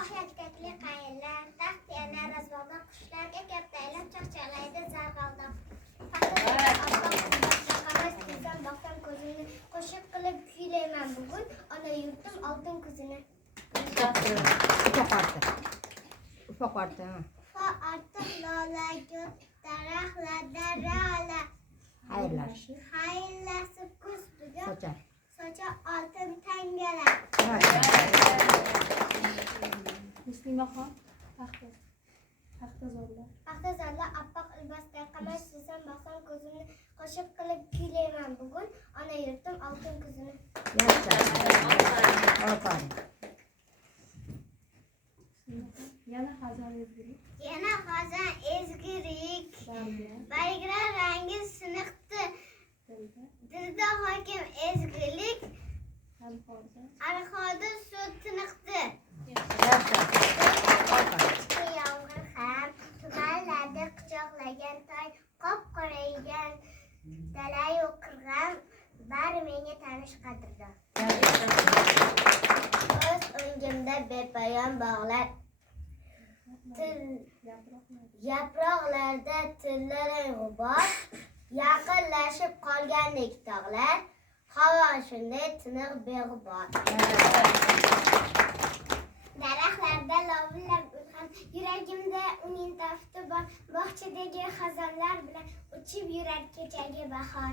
Ah yaktakli qayinlar, taxt yana razvoda qushlarga kaptaylab chaqchalaydi zarg'aldoq. Bakdan ko'zimni qo'shiq qilib kuylayman bugun, ona yurtim oltin kuzini. Ufak arttı. Fa artıq lola gül, daraxtlarda rala. Hayırlar. Hayırlası kuz tugar, Saçar. socha oltin tangalar. Muslimaxon paxta zorlar. Paxta zorlar oppoq libosda qamash suysam baxsam ko'zimni qo'shiq qilib kuylayman bugun, ona yurtim oltin kuzini. Yana xazon ezgilik. Yana xazon ezgilik. Bayrak rangi siniqdi. Dilda hokim ezgilik. Arxoda suv tiniqdi. Yomg'ir ham tumanlarda quchoqlagan toy, qop qoraygan dalayu qirg'am bari menga tanish qadrdon. O'z o'ngimda bepoyon bog'lar, yaproqlarda tillarang g'ubor, yaqinlashib qolgandek tog'lar, havo shunday tiniq beg'ubor. Daraxtlarda lovillab ulg'an, yuragimda uning tafti bor, bog'chadagi xazonlar bilan uchib yurar kechagi bahor.